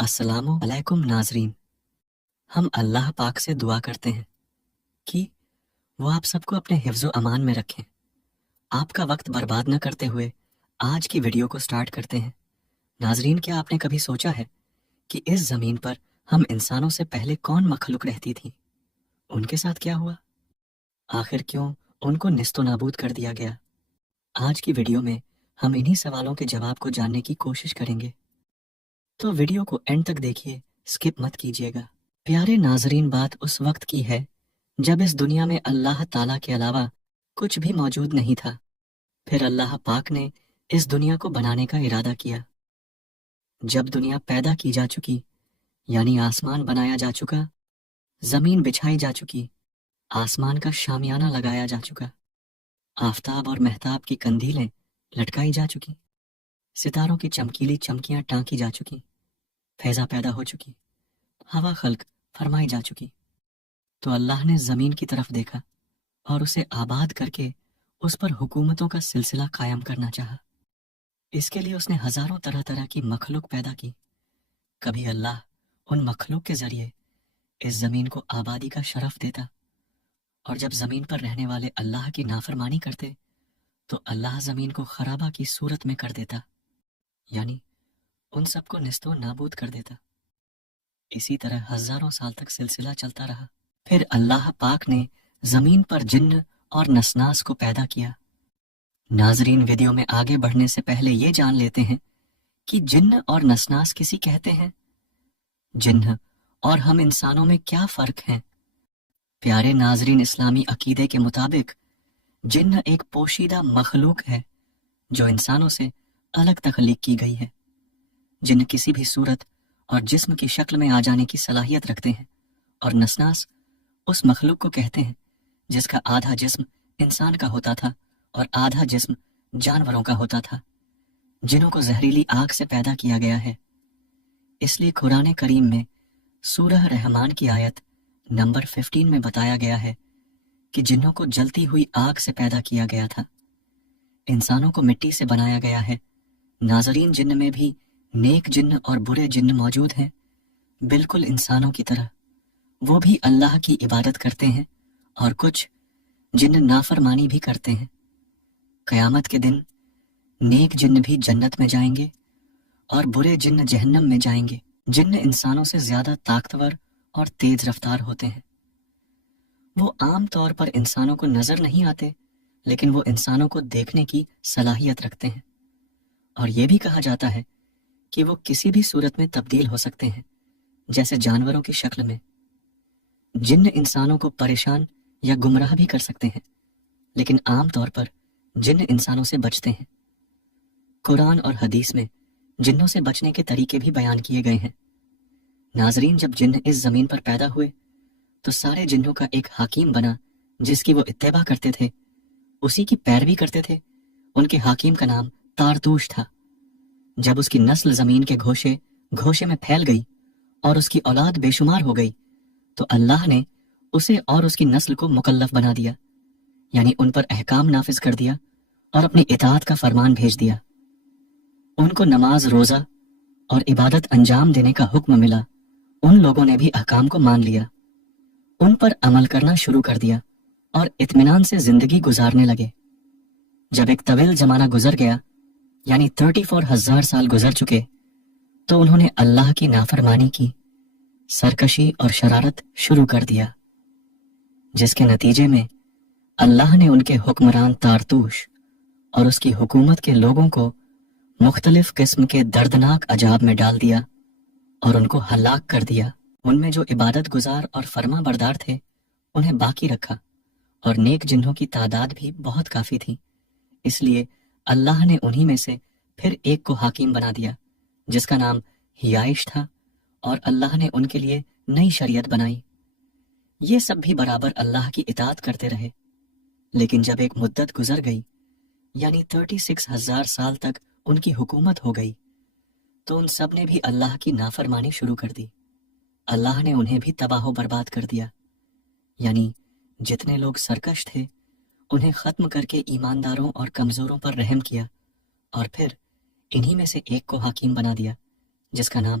السلام علیکم ناظرین، ہم اللہ پاک سے دعا کرتے ہیں کہ وہ آپ سب کو اپنے حفظ و امان میں رکھیں۔ آپ کا وقت برباد نہ کرتے ہوئے آج کی ویڈیو کو سٹارٹ کرتے ہیں۔ ناظرین، کیا آپ نے کبھی سوچا ہے کہ اس زمین پر ہم انسانوں سے پہلے کون مخلوق رہتی تھی؟ ان کے ساتھ کیا ہوا؟ آخر کیوں ان کو نیست و نابود کر دیا گیا؟ آج کی ویڈیو میں ہم انہی سوالوں کے جواب کو جاننے کی کوشش کریں گے، تو ویڈیو کو اینڈ تک دیکھیے، سکپ مت کیجیے گا۔ پیارے ناظرین، بات اس وقت کی ہے جب اس دنیا میں اللہ تعالیٰ کے علاوہ کچھ بھی موجود نہیں تھا۔ پھر اللہ پاک نے اس دنیا کو بنانے کا ارادہ کیا۔ جب دنیا پیدا کی جا چکی، یعنی آسمان بنایا جا چکا، زمین بچھائی جا چکی، آسمان کا شامیانہ لگایا جا چکا، آفتاب اور مہتاب کی قندیلیں لٹکائی جا چکی، ستاروں کی چمکیلی چمکیاں ٹانکی جا چکی، فضا پیدا ہو چکی، ہوا خلق فرمائی جا چکی، تو اللہ نے زمین کی طرف دیکھا اور اسے آباد کر کے اس پر حکومتوں کا سلسلہ قائم کرنا چاہا۔ اس کے لیے اس نے ہزاروں طرح طرح کی مخلوق پیدا کی۔ کبھی اللہ ان مخلوق کے ذریعے اس زمین کو آبادی کا شرف دیتا، اور جب زمین پر رہنے والے اللہ کی نافرمانی کرتے تو اللہ زمین کو خرابہ کی صورت میں کر دیتا، یعنی ان سب کو نیست و نابود کر دیتا۔ اسی طرح ہزاروں سال تک سلسلہ چلتا رہا۔ پھر اللہ پاک نے زمین پر جن اور نسناس کو پیدا کیا۔ ناظرین، ویڈیو میں آگے بڑھنے سے پہلے یہ جان لیتے ہیں کہ جن اور نسناس کسی کہتے ہیں۔ جن اور ہم انسانوں میں کیا فرق ہے؟ پیارے ناظرین، اسلامی عقیدے کے مطابق جن ایک پوشیدہ مخلوق ہے جو انسانوں سے الگ تخلیق کی گئی ہے۔ جن کسی بھی صورت اور جسم کی شکل میں آ جانے کی صلاحیت رکھتے ہیں، اور نسناس اس مخلوق کو کہتے ہیں جس کا آدھا جسم انسان کا ہوتا تھا اور آدھا جسم جانوروں کا ہوتا تھا، جنوں کو زہریلی آگ سے پیدا کیا گیا ہے۔ اس لیے قرآن کریم میں سورہ رحمان کی آیت نمبر 15 میں بتایا گیا ہے کہ جنوں کو جلتی ہوئی آگ سے پیدا کیا گیا تھا، انسانوں کو مٹی سے بنایا گیا ہے۔ ناظرین، جن میں بھی نیک جن اور برے جن موجود ہیں، بالکل انسانوں کی طرح۔ وہ بھی اللہ کی عبادت کرتے ہیں، اور کچھ جن نافرمانی بھی کرتے ہیں۔ قیامت کے دن نیک جن بھی جنت میں جائیں گے اور برے جن جہنم میں جائیں گے۔ جن انسانوں سے زیادہ طاقتور اور تیز رفتار ہوتے ہیں۔ وہ عام طور پر انسانوں کو نظر نہیں آتے، لیکن وہ انسانوں کو دیکھنے کی صلاحیت رکھتے ہیں، اور یہ بھی کہا جاتا ہے کہ وہ کسی بھی صورت میں تبدیل ہو سکتے ہیں، جیسے جانوروں کی شکل میں۔ جن انسانوں کو پریشان یا گمراہ بھی کر سکتے ہیں، لیکن عام طور پر جن انسانوں سے بچتے ہیں۔ قرآن اور حدیث میں جنوں سے بچنے کے طریقے بھی بیان کیے گئے ہیں۔ ناظرین، جب جن اس زمین پر پیدا ہوئے تو سارے جنوں کا ایک حاکم بنا جس کی وہ اتباع کرتے تھے، اسی کی پیروی کرتے تھے۔ ان کے حاکم کا نام تارتوش تھا۔ جب اس کی نسل زمین کے گھوشے میں پھیل گئی اور اس کی اولاد بے شمار ہو گئی، تو اللہ نے اسے اور اس کی نسل کو مکلف بنا دیا، یعنی ان پر احکام نافذ کر دیا اور اپنی اطاعت کا فرمان بھیج دیا۔ ان کو نماز، روزہ اور عبادت انجام دینے کا حکم ملا۔ ان لوگوں نے بھی احکام کو مان لیا، ان پر عمل کرنا شروع کر دیا اور اطمینان سے زندگی گزارنے لگے۔ جب ایک طویل زمانہ گزر گیا، یعنی 34,000 سال گزر چکے، تو انہوں نے اللہ کی نافرمانی کی، سرکشی اور شرارت شروع کر دیا، جس کے نتیجے میں اللہ نے ان کے حکمران تارتوش اور اس کی حکومت کے لوگوں کو مختلف قسم کے دردناک عذاب میں ڈال دیا اور ان کو ہلاک کر دیا۔ ان میں جو عبادت گزار اور فرما بردار تھے انہیں باقی رکھا، اور نیک جنوں کی تعداد بھی بہت کافی تھی۔ اس لیے اللہ نے انہی میں سے پھر ایک کو حاکم بنا دیا جس کا نام ہیائش تھا، اور اللہ نے ان کے لیے نئی شریعت بنائی۔ یہ سب بھی برابر اللہ کی اطاعت کرتے رہے، لیکن جب ایک مدت گزر گئی، یعنی 36,000 سال تک ان کی حکومت ہو گئی، تو ان سب نے بھی اللہ کی نافرمانی شروع کر دی۔ اللہ نے انہیں بھی تباہ و برباد کر دیا، یعنی جتنے لوگ سرکش تھے انہیں ختم کر کے ایمانداروں اور کمزوروں پر رحم کیا، اور پھر انہی میں سے ایک کو حاکم بنا دیا جس کا نام